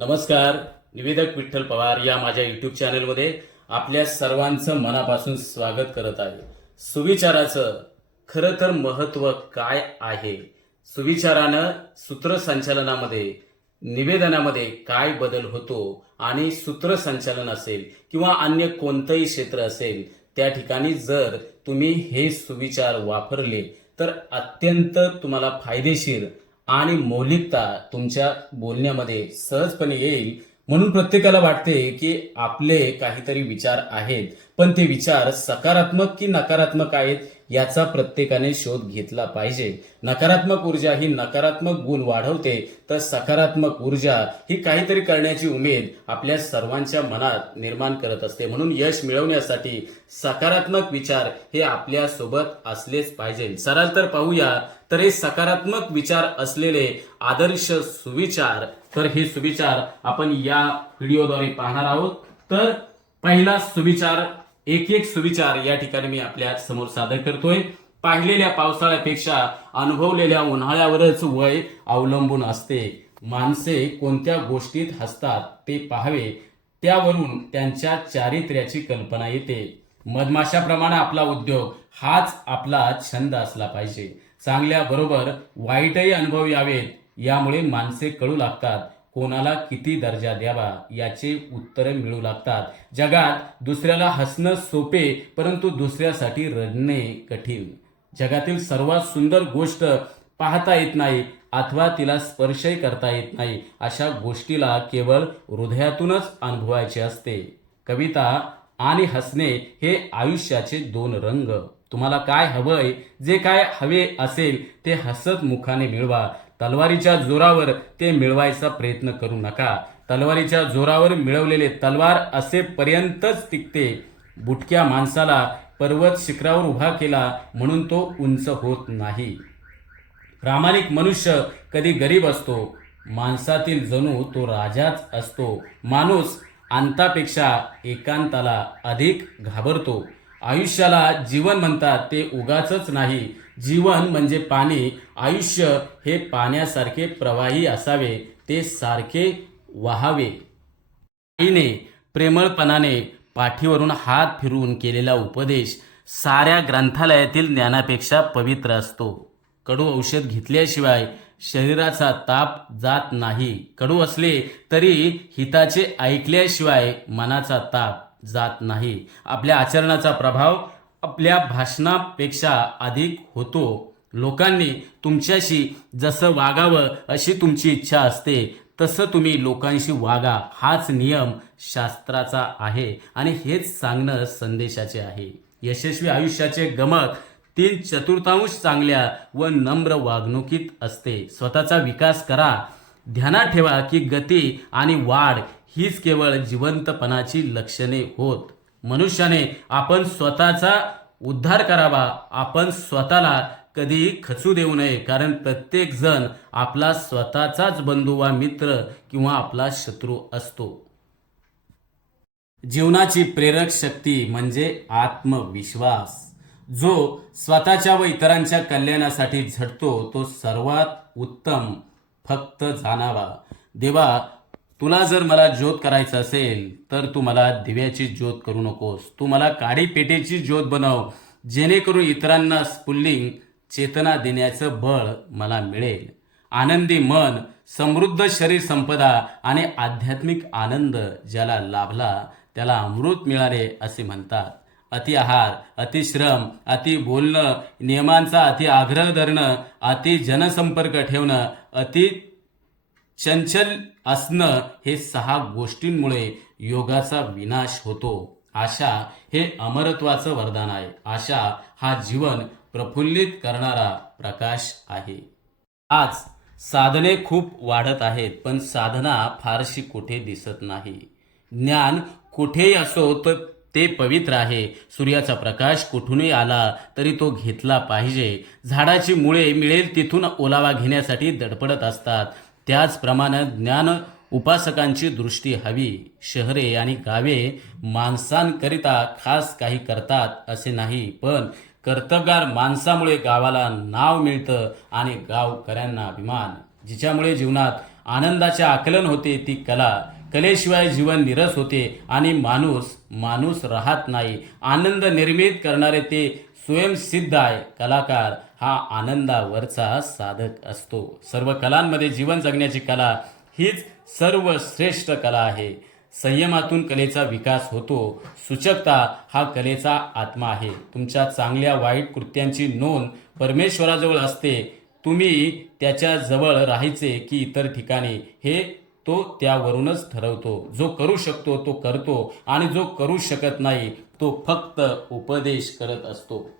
नमस्कार. निवेदक विठ्ठल पवार या माझ्या यूट्यूब चॅनलमध्ये आपल्या सर्वांचं मनापासून स्वागत करत आहे. सुविचाराचं खरं तर महत्त्व काय आहे, सुविचारानं सूत्रसंचालनामध्ये निवेदनामध्ये काय बदल होतो आणि सूत्रसंचालन असेल किंवा अन्य कोणतंही क्षेत्र असेल त्या ठिकाणी जर तुम्ही हे सुविचार वापरले तर अत्यंत तुम्हाला फायदेशीर आणि मौलिकता तुमच्या बोलण्यामध्ये सहजपणे येईल. म्हणून प्रत्येकाला वाटते की आपले काहीतरी विचार आहेत, पण ते विचार सकारात्मक की नकारात्मक आहेत याचा प्रत्येकाने शोध घेतला पाहिजे. नकारात्मक ऊर्जा ही नकारात्मक गुण वाढवते, तर सकारात्मक ऊर्जा ही काहीतरी करण्याची उमेद आपल्या सर्वांच्या मनात निर्माण करत असते. म्हणून यश मिळवण्यासाठी सकारात्मक विचार हे आपल्या सोबत असलेच पाहिजे. सरळ तर पाहूया, तर हे सकारात्मक विचार असलेले आदर्श सुविचार, तर हे सुविचार आपण या व्हिडिओद्वारे पाहणार आहोत. तर पहिला सुविचार, एक सुविचार या ठिकाणी मी आपल्या समोर सादर करतोय. पाहिलेल्या पावसाळ्यापेक्षा अनुभवलेल्या उन्हाळ्यावरच वय अवलंबून असते. माणसे कोणत्या गोष्टीत हसतात ते पाहावे, त्यावरून त्यांच्या चारित्र्याची कल्पना येते. मधमाशाप्रमाणे आपला उद्योग हाच आपला छंद असला पाहिजे. चांगल्या बरोबर वाईटही अनुभव यावेत, यामुळे माणसे कळू लागतात. कोणाला किती दर्जा द्यावा याचे उत्तर मिळू लागतात. जगात दुसऱ्याला हसणं सोपे, परंतु दुसऱ्यासाठी रडणे कठीण. जगातील सर्वात सुंदर गोष्ट पाहता येत नाही अथवा तिला स्पर्शही करता येत नाही. अशा गोष्टीला केवळ हृदयातूनच अनुभवायचे असते. कविता आणि हसणे हे आयुष्याचे दोन रंग. तुम्हाला काय हवंय, जे काय हवे असेल ते हसत मुखाने मिळवा. तलवारीच्या जोरावर ते मिळवायचा प्रयत्न करू नका. तलवारीच्या जोरावर मिळवलेले तलवार असेपर्यंतच टिकते. बुटक्या माणसाला पर्वत शिखरावर उभा केला म्हणून तो उंच होत नाही. प्रामाणिक मनुष्य कधी गरीब असतो, माणसातील जणू तो राजाच असतो. माणूस अंतापेक्षा एकांताला अधिक घाबरतो. आयुष्याला जीवन म्हणतात ते उगाचच नाही. जीवन म्हणजे पाणी. आयुष्य हे पाण्यासारखे प्रवाही असावे, ते सारखे वाहावे. आईने प्रेमळपणाने पाठीवरून हात फिरवून केलेला उपदेश साऱ्या ग्रंथालयातील ज्ञानापेक्षा पवित्र असतो. कडू औषध घेतल्याशिवाय शरीराचा ताप जात नाही. कडू असले तरी हिताचे ऐकल्याशिवाय मनाचा ताप जात नाही. आपल्या आचरणाचा प्रभाव आपल्या भाषणापेक्षा अधिक होतो. लोकांनी तुमच्याशी जसं वागावं अशी तुमची इच्छा असते, तसं तुम्ही लोकांशी वागा. हाच नियम शास्त्राचा आहे आणि हेच सांगणं संदेशाचे आहे. यशस्वी आयुष्याचे गमक 3/4 चांगल्या व नम्र वागणुकीत असते. स्वतःचा विकास करा. ध्यानात ठेवा की गती आणि वाढ हीच केवळ जिवंतपणाची लक्षणे होत. मनुष्याने आपण स्वतःचा उद्धार करावा. आपण स्वतःला कधीही खचू देऊ नये, कारण प्रत्येक जण आपला स्वतःचाच बंधू वा मित्र किंवा आपला शत्रू असतो. जीवनाची प्रेरक शक्ती म्हणजे आत्मविश्वास. जो स्वतःच्या व इतरांच्या कल्याणासाठी झटतो तो सर्वात उत्तम फक्त जाणावा. देवा, तुला जर मला ज्योत करायचं असेल तर तू मला दिव्याची ज्योत करू नकोस. तू मला काडी पेटेची ज्योत बनव, जेणेकरून इतरांना स्फुल्लिंग चेतना देण्याचं बळ मला मिळेल. आनंदी मन, समृद्ध शरीर संपदा आणि आध्यात्मिक आनंद ज्याला लाभला त्याला अमृत मिळाले असे म्हणतात. अति आहार, अति श्रम, अति बोलणं, नियमांचा अति आग्रह धरणं, अति जनसंपर्क ठेवणं, अति चंचल असणं, हे 6 गोष्टींमुळे योगाचा विनाश होतो. आशा हे अमरत्वाचं वरदान आहे. आशा हा जीवन प्रफुल्लित करणारा प्रकाश आहे. आज साधने खूप वाढत आहेत, पण साधना फारशी कुठे दिसत नाही. ज्ञान कुठेही असो तर ते पवित्र आहे. सूर्याचा प्रकाश कुठूनही आला तरी तो घेतला पाहिजे. झाडाची मुळे मिळेल तिथून ओलावा घेण्यासाठी धडपडत असतात. त्याचप्रमाणे ज्ञान उपासकांची दृष्टी हवी. शहरे आणि गावे माणसांकरिता खास काही करतात असे नाही, पण कर्तबगार माणसामुळे गावाला नाव मिळतं आणि गावकऱ्यांना अभिमान. जिच्यामुळे जीवनात आनंदाचे आकलन होते ती कला. कलेशिवाय जीवन निरस होते आणि माणूस राहत नाही. आनंद निर्मित करणारे ते स्वयंसिद्ध आहे. कलाकार हा आनंदावरचा साधक असतो. सर्व कलांमध्ये जीवन जगण्याची कला हीच सर्वश्रेष्ठ कला आहे. संयमातून कलेचा विकास होतो. सूचकता हा कलेचा आत्मा आहे. तुमच्या चांगल्या वाईट कृत्यांची नोंद परमेश्वराजवळ असते. तुम्ही त्याच्या जवळ राहायचे की इतर ठिकाणी हे तो त्यावरूनच ठरवतो. जो करू शकतो तो करतो आणि जो करू शकत नाही तो फक्त उपदेश करत असतो.